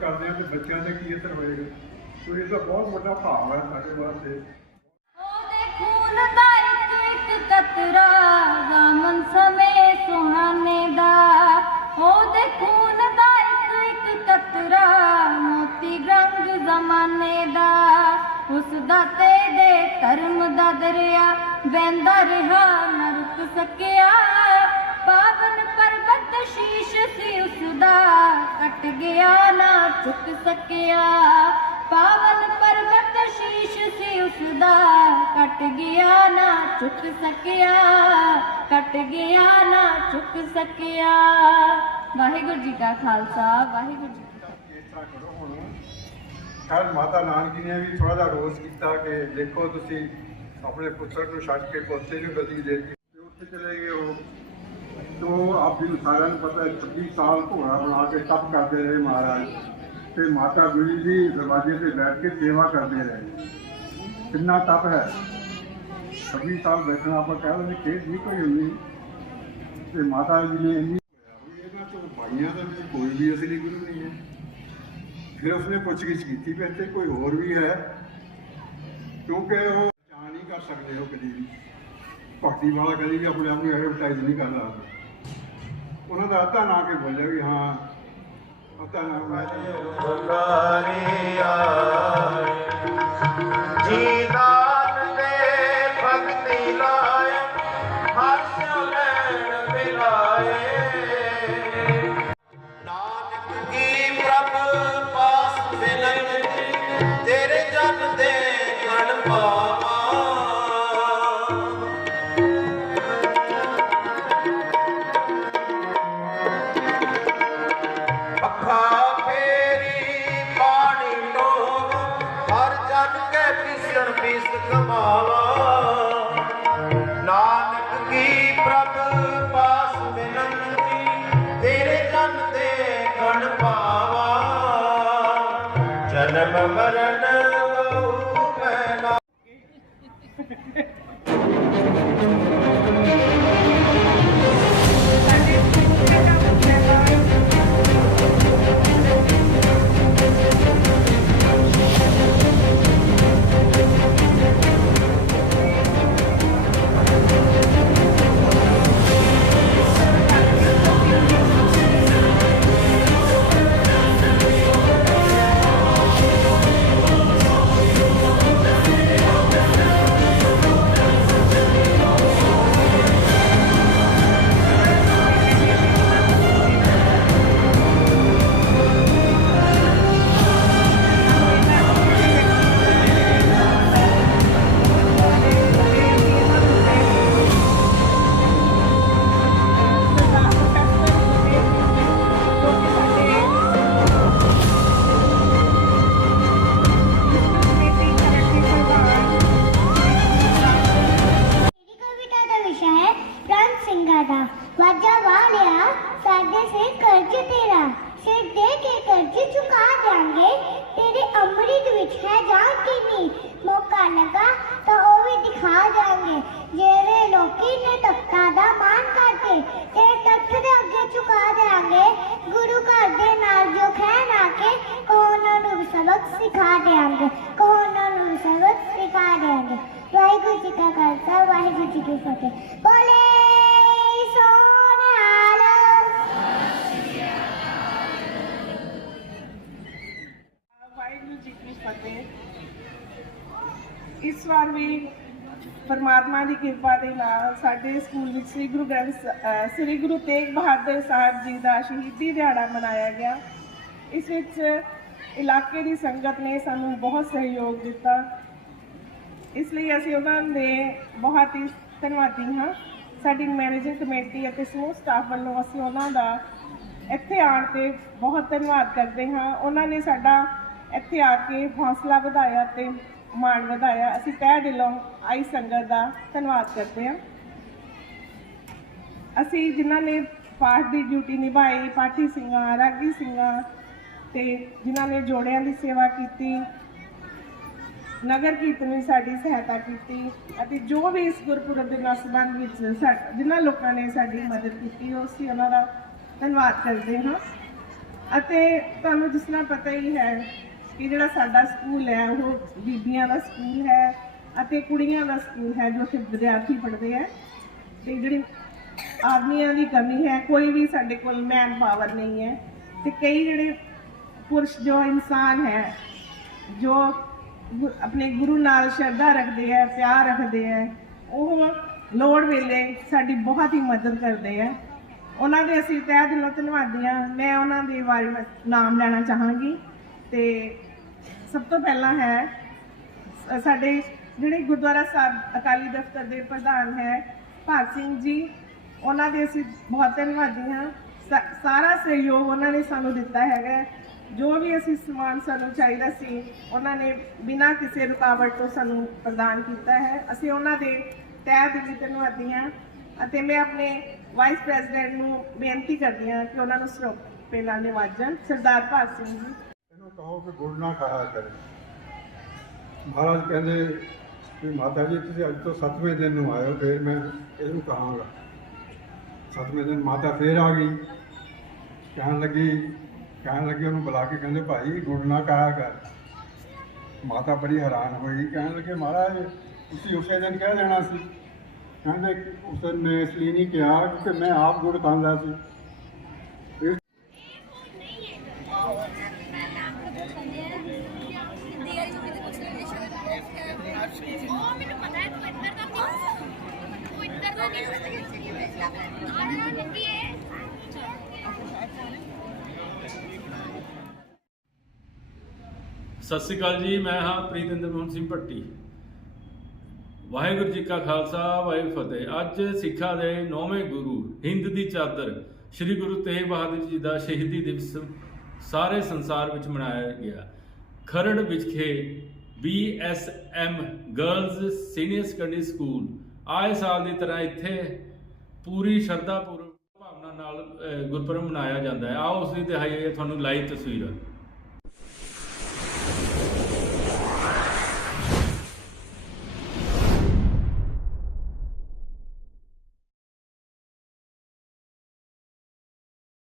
ਕਰਦੇ ਹਾਂ ਤੇ ਬੱਚਿਆਂ ਤੇ ਕੀ ਅਸਰ ਹੋਏਗਾ। ਸੋ ਇਹ ਤਾਂ ਬਹੁਤ ਵੱਡਾ ਭਾਵ ਹੈ ਸਾਡੇ ਵਾਸਤੇ। ਉਹਦੇ ਖੂਨ ਦਾ ਇੱਕ ਇੱਕ ਕਤਰਾ ਜ਼ਾਮਨ ਸਮੇਂ ਸੁਹਾਣੇ ਦਾ। ਉਹਦੇ ਖੂਨ ਦਾ ਇੱਕ ਇੱਕ ਕਤਰਾ, ਮੋਤੀ ਰੰਗ ਜ਼ਮਾਨੇ ਦਾ। ਉਸ ਦਾ ਤੇ ਦੇ ਧਰਮ ਦਾ ਦਰਿਆ, ਵਹਿੰਦਾ ਰਿਹਾ ਨਾ ਰੁਕ ਸਕਿਆ। ਪਰਬਤ ਸੀ ਉਸ ਦਾ ਕੱਟ ਗਿਆ, ਨਾ ਝੁਕ ਸਕਿਆ। ਪਾਵਨ ਪਰਬਤ ਸ਼ੀਸ਼ ਸੀ ਉਸ ਦਾ ਕੱਟ ਗਿਆ, ਨਾ ਝੁਕ ਸਕਿਆ। ਕੱਟ ਗਿਆ, ਨਾ ਝੁਕ ਸਕਿਆ। ਵਾਹਿਗੁਰੂ ਜੀ ਕਾ ਖਾਲਸਾ, ਵਾਹਿਗੁਰੂ ਜੀ ਕਰੋ ਹੁਣ। ਕੱਲ ਮਾਤਾ ਨਾਨਕੀ ਨੇ ਵੀ ਥੋੜਾ ਜਿਹਾ ਰੋਸ ਕੀਤਾ ਕਿ ਦੇਖੋ ਤੁਸੀਂ ਆਪਣੇ ਪੁੱਤਰ ਨੂੰ ਛੱਡ ਕੇ ਪੋਤੇ ਨੂੰ ਗਦੀ ਦੇ ਦਿੱਤੀ। ਉੱਥੇ ਚਲੇ ਗਏ ਉਹ। ਤੋਂ ਆਪ ਜੀ ਨੂੰ ਸਾਰਿਆਂ ਨੂੰ ਪਤਾ ਹੈ 26 ਸਾਲ ਘੋੜਾ ਬਣਾ ਕੇ ਤਪ ਕਰਦੇ ਰਹੇ ਮਹਾਰਾਜ। ਤੇ ਮਾਤਾ ਗੁਜਰੀ ਜੀ ਦਰਵਾਜ਼ੇ ਤੇ ਬੈਠ ਕੇ ਸੇਵਾ ਕਰਦੇ ਰਹੇ। ਕਿੰਨਾ ਤਪ ਹੈ। 26 ਸਾਲ ਬੈਠਣਾ ਆਪਾਂ ਕਹਿ ਲੈਂਦੇ ਖੇਡ ਨਹੀਂ ਕੋਈ ਹੁੰਦੀ ਤੇ ਮਾਤਾ ਜੀ ਨੇ ਇੰਨੀ ਇਹਨਾਂ ਤੋਂ ਭਾਈਆਂ ਦਾ ਵੀ ਕੋਈ ਵੀ ਅਸਲੀ ਗੁਰੂ ਨਹੀਂ ਹੈ। ਫਿਰ ਉਸਨੇ ਪੁੱਛਗਿੱਛ ਕੀਤੀ ਵੀ ਇੱਥੇ ਕੋਈ ਹੋਰ ਵੀ ਹੈ? ਕਿਉਂਕਿ ਉਹ ਪਛਾਣ ਨਹੀਂ ਕਰ ਸਕਦੇ ਉਹ ਕਦੀ ਵੀ। ਭਗਤੀ ਵਾਲਾ ਕਦੀ ਵੀ ਆਪਣੇ ਆਪ ਨੂੰ ਐਡਵਰਟਾਈਜ਼ ਨਹੀਂ ਸਕਦਾ। ਉਹਨਾਂ ਦਾ ਅੱਧਾ ਨਾਂ ਕੇ ਬੋਲਿਆ ਵੀ ਹਾਂ ਅੱਧਾ ਨਾਂ ਮੈਂ Música ਪ੍ਰਾਨ ਵਾਜਾ ਵਾਲਿਆ, ਸਾਡੇ ਸੇ ਕਰਜ਼ ਤੇਰਾ, ਸਿਰ ਦੇ ਕੇ ਕਰਜ਼ ਚੁਕਾ ਦਿਆਂਗੇ। ਤੇਰੇ ਅੰਮ੍ਰਿਤ ਵਿੱਚ ਹੈ ਜਾਨ ਕਿੰਨੀ ਮੌਕਾ ਲਗਾ ਤਾਂ ਉਹ ਵੀ ਦਿਖਾ ਦਿਆਂਗੇ। ਜਿਹੜੇ ਲੋਕੀ ਨੇ ਤਖਤਾਂ ਦਾ ਮਾਨ ਕਰਦੇ, ਤੇ ਤਖਤ ਦੇ ਅੱਗੇ ਚੁਕਾ ਦਿਆਂਗੇ। ਗੁਰੂ ਘਰ ਦੇ ਨਾਲ ਜੋ ਖੈਨ ਆ ਕੇ, ਕਹੋ ਨੂੰ ਸਬਕ ਸਿਖਾ ਦਿਆਂਗੇ। ਕਹੋ ਨੂੰ ਸਬਕ ਸਿਖਾ ਦਿਆਂਗੇ। ਵਾਹਿਗੁਰੂ ਜੀ ਕਾ ਖਾਲਸਾ, ਵਾਹਿਗੁਰੂ ਜੀ ਕੀ ਫਤਿਹ। ਵਾਰ ਵੀ ਪਰਮਾਤਮਾ ਦੀ ਕਿਰਪਾ ਦੇ ਨਾਲ ਸਾਡੇ ਸਕੂਲ ਵਿੱਚ ਸ੍ਰੀ ਗੁਰੂ ਗ੍ਰੰਥ ਸ- ਅਹ ਸ੍ਰੀ ਗੁਰੂ ਤੇਗ ਬਹਾਦਰ ਸਾਹਿਬ ਜੀ ਦਾ ਸ਼ਹੀਦੀ ਦਿਹਾੜਾ ਮਨਾਇਆ ਗਿਆ। ਇਸ ਵਿੱਚ ਇਲਾਕੇ ਦੀ ਸੰਗਤ ਨੇ ਸਾਨੂੰ ਬਹੁਤ ਸਹਿਯੋਗ ਦਿੱਤਾ। ਇਸ ਲਈ ਅਸੀਂ ਉਹਨਾਂ ਦੇ ਬਹੁਤ ਹੀ ਧੰਨਵਾਦੀ ਹਾਂ। ਸਾਡੀ ਮੈਨੇਜਿੰਗ ਕਮੇਟੀ ਅਤੇ ਸਮੂਹ ਸਟਾਫ ਵੱਲੋਂ ਅਸੀਂ ਉਹਨਾਂ ਦਾ ਇੱਥੇ ਆਉਣ ਤੇ ਬਹੁਤ ਧੰਨਵਾਦ ਕਰਦੇ ਹਾਂ। ਉਹਨਾਂ ਨੇ ਸਾਡਾ ਇੱਥੇ ਆ ਕੇ ਹੌਸਲਾ ਵਧਾਇਆ ਤੇ ਮਾਣ ਵਧਾਇਆ। ਅਸੀਂ ਤਹਿ ਦਿਲੋਂ ਆਈ ਸੰਗਤ ਦਾ ਧੰਨਵਾਦ ਕਰਦੇ ਹਾਂ। ਅਸੀਂ ਜਿਨ੍ਹਾਂ ਨੇ ਪਾਠ ਦੀ ਡਿਊਟੀ ਨਿਭਾਈ, ਪਾਠੀ ਸਿੰਘਾਂ, ਰਾਗੀ ਸਿੰਘਾਂ ਤੇ ਜਿਨ੍ਹਾਂ ਨੇ ਜੋੜਿਆਂ ਦੀ ਸੇਵਾ ਕੀਤੀ, ਨਗਰ ਕੀਰਤਨ ਵਿੱਚ ਸਾਡੀ ਸਹਾਇਤਾ ਕੀਤੀ ਅਤੇ ਜੋ ਵੀ ਇਸ ਗੁਰਪੁਰਬ ਦੇ ਨਾਲ ਸੰਬੰਧ ਵਿੱਚ ਸਾ- ਜਿਨ੍ਹਾਂ ਲੋਕਾਂ ਨੇ ਸਾਡੀ ਮਦਦ ਕੀਤੀ, ਉਹ ਅਸੀਂ ਉਹਨਾਂ ਦਾ ਧੰਨਵਾਦ ਕਰਦੇ ਹਾਂ। ਅਤੇ ਤੁਹਾਨੂੰ ਜਿਸ ਨਾਲ ਪਤਾ ਹੀ ਹੈ ਕਿ ਜਿਹੜਾ ਸਾਡਾ ਸਕੂਲ ਹੈ, ਉਹ ਬੀਬੀਆਂ ਦਾ ਸਕੂਲ ਹੈ ਅਤੇ ਕੁੜੀਆਂ ਦਾ ਸਕੂਲ ਹੈ ਜੋ ਕਿ ਵਿਦਿਆਰਥੀ ਪੜ੍ਹਦੇ ਹੈ। ਤੇ ਜਿਹੜੀ ਆਦਮੀਆਂ ਦੀ ਕਮੀ ਹੈ, ਕੋਈ ਵੀ ਸਾਡੇ ਕੋਲ ਮੈਨ ਪਾਵਰ ਨਹੀਂ ਹੈ। ਤੇ ਕਈ ਜਿਹੜੇ ਪੁਰਸ਼ ਜੋ ਇਨਸਾਨ ਹੈ, ਜੋ ਆਪਣੇ ਗੁਰੂ ਨਾਲ ਸ਼ਰਧਾ ਰੱਖਦੇ ਹੈ, ਪਿਆਰ ਰੱਖਦੇ ਹੈ, ਉਹ ਲੋੜ ਵੇਲੇ ਸਾਡੀ ਬਹੁਤ ਹੀ ਮਦਦ ਕਰਦੇ ਹੈ। ਉਹਨਾਂ ਦੇ ਅਸੀਂ ਤਹਿ ਦਿਲੋਂ ਧੰਨਵਾਦੀ ਹਾਂ। ਮੈਂ ਉਹਨਾਂ ਦੇ ਬਾਰੇ ਨਾਮ ਲੈਣਾ ਚਾਹਾਂਗੀ। ਤੇ ਸਭ ਤੋਂ ਪਹਿਲਾਂ ਹੈ ਸਾਡੇ ਜਿਹੜੇ ਗੁਰਦੁਆਰਾ ਸਾਹਿਬ, ਅਕਾਲੀ ਦਫ਼ਤਰ ਦੇ ਪ੍ਰਧਾਨ ਹੈ, ਭਾਗ ਸਿੰਘ ਜੀ, ਉਹਨਾਂ ਦੇ ਅਸੀਂ ਬਹੁਤ ਧੰਨਵਾਦੀ ਹਾਂ। ਸਾਰਾ ਸਹਿਯੋਗ ਉਹਨਾਂ ਨੇ ਸਾਨੂੰ ਦਿੱਤਾ ਹੈਗਾ ਜੋ ਵੀ ਅਸੀਂ ਸਮਾਨ ਸਾਨੂੰ ਚਾਹੀਦਾ ਸੀ, ਉਹਨਾਂ ਨੇ ਬਿਨਾਂ ਕਿਸੇ ਰੁਕਾਵਟ ਤੋਂ ਸਾਨੂੰ ਪ੍ਰਦਾਨ ਕੀਤਾ ਹੈ। ਅਸੀਂ ਉਹਨਾਂ ਦੇ ਤਹਿ ਦਿਲੀ ਧੰਨਵਾਦੀ ਹਾਂ ਅਤੇ ਮੈਂ ਆਪਣੇ ਵਾਈਸ ਪ੍ਰੈਜ਼ੀਡੈਂਟ ਨੂੰ ਬੇਨਤੀ ਕਰਦੀ ਹਾਂ ਕਿ ਉਹਨਾਂ ਨੂੰ ਸਰੋਪੇ ਨਾਲ ਨਿਵਾਜਣ। ਸਰਦਾਰ ਭਾਗ ਸਿੰਘ ਜੀ। ਕਹੋ ਕਿ ਗੁੜ ਨਾ ਖਾਇਆ ਕਰੇ। ਮਹਾਰਾਜ ਕਹਿੰਦੇ ਵੀ ਮਾਤਾ ਜੀ, ਤੁਸੀਂ ਅੱਜ ਤੋਂ 7ਵੇਂ ਦਿਨ ਨੂੰ ਆਇਓ, ਫਿਰ ਮੈਂ ਇਹਨੂੰ ਕਹਾਂਗਾ। 7ਵੇਂ ਦਿਨ ਮਾਤਾ ਫੇਰ ਆ ਗਈ। ਕਹਿਣ ਲੱਗੀ ਕਹਿਣ ਲੱਗੀ ਉਹਨੂੰ ਬੁਲਾ ਕੇ ਕਹਿੰਦੇ, ਭਾਈ, ਗੁੜ ਨਾ ਖਾਇਆ ਕਰ। ਮਾਤਾ ਬੜੀ ਹੈਰਾਨ ਹੋਈ। ਕਹਿਣ ਲੱਗੇ, ਮਹਾਰਾਜ, ਤੁਸੀਂ ਉਸੇ ਦਿਨ ਕਹਿ ਦੇਣਾ ਸੀ। ਕਹਿੰਦੇ, ਉਸ ਦਿਨ ਮੈਂ ਇਸ ਲਈ ਨਹੀਂ ਕਿਹਾ ਕਿ ਮੈਂ ਆਪ ਗੁੜ ਖਾਂਦਾ ਸੀ ਇਸ ਉਹ ਮੈਨੂੰ ਪਤਾ ਹੈ ਤੂੰ ਇੱਧਰ ਦਾ ਨਹੀਂ ਤੂੰ ਇੱਧਰ ਦਾ ਨਹੀਂ ਆਣਾ ਨਿੱਕੀ ਹੈ ਸਤਿ ਸ੍ਰੀ ਅਕਾਲ ਜੀ, ਮੈਂ ਹਾਂ ਪ੍ਰੀਤਿੰਦਰ ਮੋਹਨ ਸਿੰਘ ਭੱਟੀ। ਵਾਹਿਗੁਰੂ ਜੀ ਕਾ ਖਾਲਸਾ, ਵਾਹਿਗੁਰੂ ਫਤਿਹ। ਅੱਜ ਸਿੱਖਾਂ ਦੇ ਨੌਵੇਂ ਗੁਰੂ ਹਿੰਦ ਦੀ ਚਾਦਰ ਸ੍ਰੀ ਗੁਰੂ ਤੇਗ ਬਹਾਦਰ ਜੀ ਦਾ ਸ਼ਹੀਦੀ ਦਿਵਸ ਸਾਰੇ ਸੰਸਾਰ ਵਿੱਚ ਮਨਾਇਆ ਗਿਆ। ਖਰੜ ਵਿਖੇ BSM girls senior secondary school ਆਏ ਸਾਲ ਦੀ ਤਰ੍ਹਾਂ ਇੱਥੇ ਪੂਰੀ ਸ਼ਰਧਾ ਪੂਰਵਕ ਭਾਵਨਾ ਨਾਲ ਗੁਰਪੁਰਬ ਮਨਾਇਆ ਜਾਂਦਾ ਹੈ। ਆਓ ਉਸ ਦੀ ਦਿਖਾਈਏ ਤੁਹਾਨੂੰ ਲਾਈਵ ਤਸਵੀਰਾਂ।